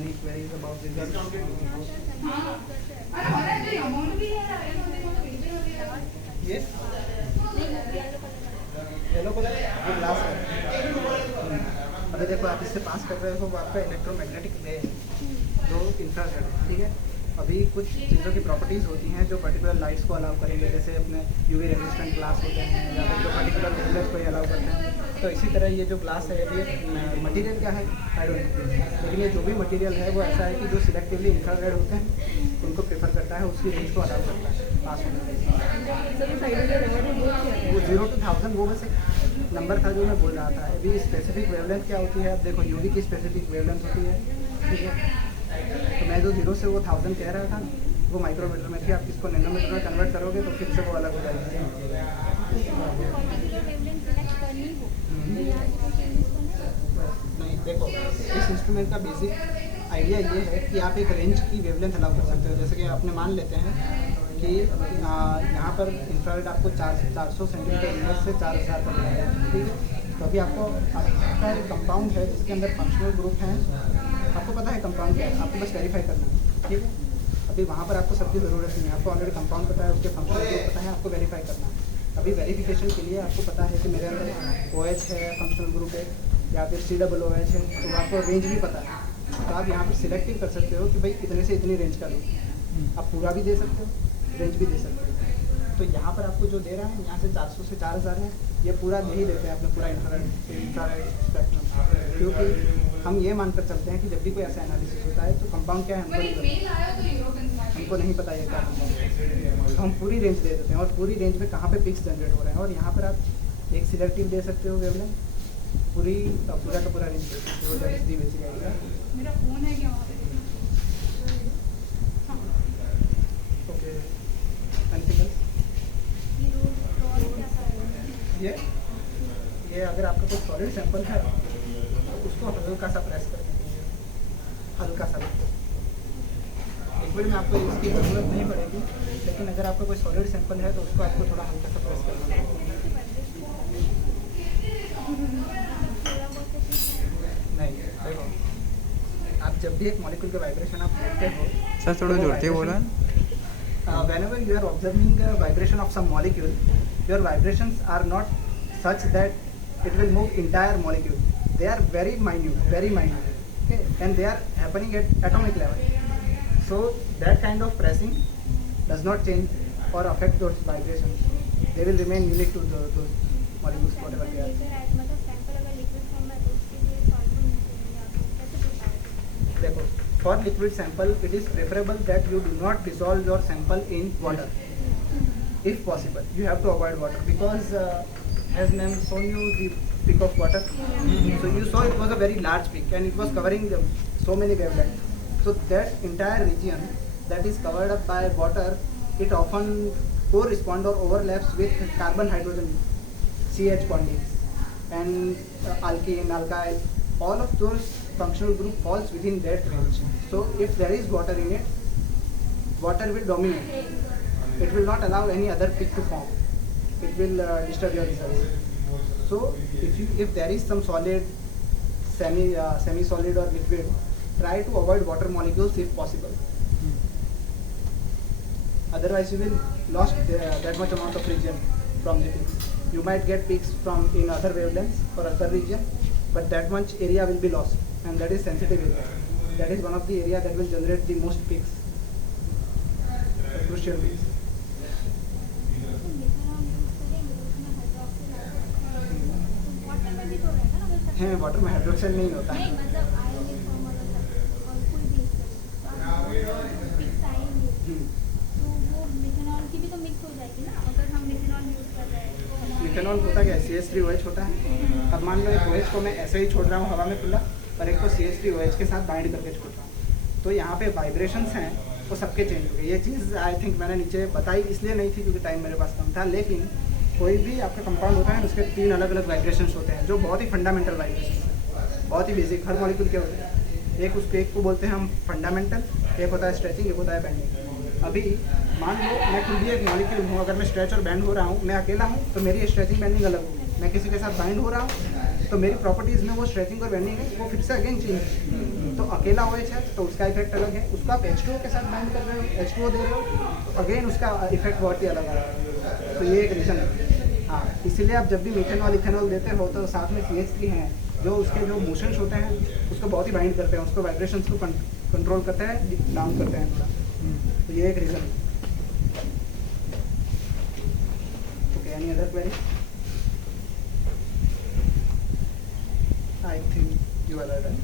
Any queries about this? Yes. Yellow colour वो glass है। अभी देखो आप इससे पास कर रहे हो वो आपका इलेक्ट्रोमैग्नेटिक रे है जो इंफ्रारेड है, ठीक है। अभी कुछ चीज़ों की प्रॉपर्टीज़ होती हैं जो पर्टिकुलर लाइट्स को अलाउ करेंगे, जैसे अपने यूवी रेजिस्टेंट ग्लास होते हैं या फिर जो पर्टिकुलर वेवलेंथ को ही अलाउ करते हैं। तो इसी तरह ये जो ग्लास है ये मटेरियल क्या है आई डोंट नो, लेकिन ये जो भी मटेरियल है वो ऐसा है कि जो सिलेक्टिवली इंफ्रारेड होते हैं उनको प्रेफर करता है, उसकी रेंज को अलाउ करता है पास होने के लिए। वो 0 to 1000 वो बस एक नंबर था जो मैं बोल रहा था। अभी स्पेसिफिक वेवलेंथ क्या होती है, अब देखो यूवी की स्पेसिफिक वेवलेंथ होती है, ठीक है। तो मैं जो 0 से वो 1000 कह रहा था वो माइक्रोमीटर में थी, आप इसको नैनोमीटर में कन्वर्ट करोगे तो फिर से वो अलग हो जाएगी। नहीं देखो, इस इंस्ट्रूमेंट का बेसिक आइडिया ये है कि आप एक रेंज की वेवलेंथ अलाउ कर सकते हो। जैसे कि आपने मान लेते हैं कि यहाँ पर इंफ्रारेड आपको 400 सेंटीमीटर यूनिट से 4000 तक है, ठीक है। तो अभी आपका एक कंपाउंड है जिसके अंदर फंक्शनल ग्रुप हैं, आपको पता है कंपाउंड क्या है, आपको बस वेरीफाई करना है, ठीक है। अभी वहाँ पर आपको सबकी ज़रूरत नहीं है, आपको ऑलरेडी कंपाउंड पता है, उसके फंक्शनल ग्रुप पता है, आपको वेरीफाई करना है। अभी वेरिफिकेशन के लिए आपको पता है कि मेरे अंदर OH है, फंक्शनल ग्रुप है, या फिर COOH है, तो आपको रेंज भी पता है। तो आप यहाँ पर सिलेक्टिव कर सकते हो कि भाई इतने से इतनी रेंज का लो, आप पूरा भी दे सकते हो, रेंज भी दे सकते हो। तो यहाँ पर आपको जो दे रहा है यहाँ से 400 से 4000 है, ये पूरा नहीं देते हैं अपने पूरा इंफ्रारेड स्पेक्ट्रम, क्योंकि हम ये मानकर चलते हैं कि जब भी कोई ऐसा एनालिसिस होता है तो कंपाउंड क्या है हमको नहीं पता है क्या कंपाउंड है, तो हम पूरी रेंज दे देते हैं और पूरी रेंज में कहाँ पे पिक्स जनरेट हो रहे हैं। और यहाँ पर आप एक सिलेक्टिव दे सकते हो वेवलेंथ, पूरा का पूरा रेंज दे सकते हो। That is the basic idea. मेरा फोन है क्या वहाँ पे? Okay, anything else? ये अगर आपका कोई सॉलिड सैंपल है तो उसको हल्का सा प्रेस करने के लिए, हल्का सा। लिक्विड में आपको इसकी ज़रूरत नहीं पड़ेगी, लेकिन अगर आपका कोई सॉलिड सैंपल है तो उसको आपको थोड़ा हल्का सा प्रेस करना है। नहीं देखो, आप जब भी एक मॉलिक्यूल के वाइब्रेशन आप देखते हो, सर थोड़ा जोर से बोला। whenever you are observing the vibration of some molecule, your vibrations are not such that it will move entire molecule. They are very minute, okay? And they are happening at atomic level. So that kind of pressing does not change or affect those vibrations. They will remain unique to those molecules, whatever they are. देखो, for liquid sample, it is preferable that you do not dissolve your sample in water. If possible, you have to avoid water because has ma'am shown you the peak of water? So you saw it was a very large peak and it was covering so many wavelengths. So that entire region that is covered up by water, it often corresponds or overlaps with carbon-hydrogen CH bondings and alkene, alkyl. All of those functional group falls within that range. So if there is water in it, water will dominate. It will not allow any other peak to form. It will disturb your results. So if there is some solid, semi-solid or liquid, try to avoid water molecules if possible. Otherwise you will lost that much amount of region from the peaks. You might get peaks from in other wavelengths or other region, but that much area will be lost, and that is sensitive area. That is one of the area that will generate the most peaks, the crucial peaks. है water में hydroxide नहीं होता है। Methanol होता क्या है, CH3OH होता है। अब मान लो एक OH को मैं ऐसे ही छोड़ रहा हूँ हवा में खुला, और एक को CH3OH के साथ बाइंड करके छोड़ रहा हूँ, तो यहाँ पे वाइब्रेशंस हैं वो सबके चेंज हो गए। ये चीज़ आई थिंक मैंने नीचे बताई इसलिए नहीं थी क्योंकि टाइम मेरे पास कम था, लेकिन कोई भी आपका कंपाउंड होता है उसके 3 अलग अलग वाइब्रेशंस होते हैं जो बहुत ही फंडामेंटल वाइब्रेशंस हैं, बहुत ही बेसिक। हर मॉलिक्यूल के होते हैं, एक को बोलते हैं हम फंडामेंटल, एक होता है स्ट्रेचिंग, एक होता है बेंडिंग। अभी मान लो मैं खुद भी एक मॉलिक्यूल हूँ, अगर मैं स्ट्रेच और बैंड हो रहा हूँ, मैं अकेला हूँ तो मेरी स्ट्रेचिंग बेंडिंग अलग होगी। मैं किसी के साथ बाइंड हो रहा हूँ तो मेरी प्रॉपर्टीज़ में वो स्ट्रेचिंग और बेंडिंग है, वो फिर से अगेन चेंज। तो अकेला OH है तो उसका इफेक्ट अलग है, उसको आप H2O के साथ बाइंड कर रहे हो, H2O दे रहे हो, तो अगेन उसका इफेक्ट बहुत ही अलग आ रहा है। तो ये एक रीज़न है। हाँ, इसीलिए आप जब भी मीथेनॉल इथेनॉल देते हो तो साथ में CH3 हैं, जो उसके जो मोशंस होते हैं उसको बहुत ही बाइंड करते हैं, उसको वाइब्रेशंस को कंट्रोल करते हैं, डाउन करते हैं थोड़ा। तो ये एक रीज़न है। Okay, any other query? I think you are done.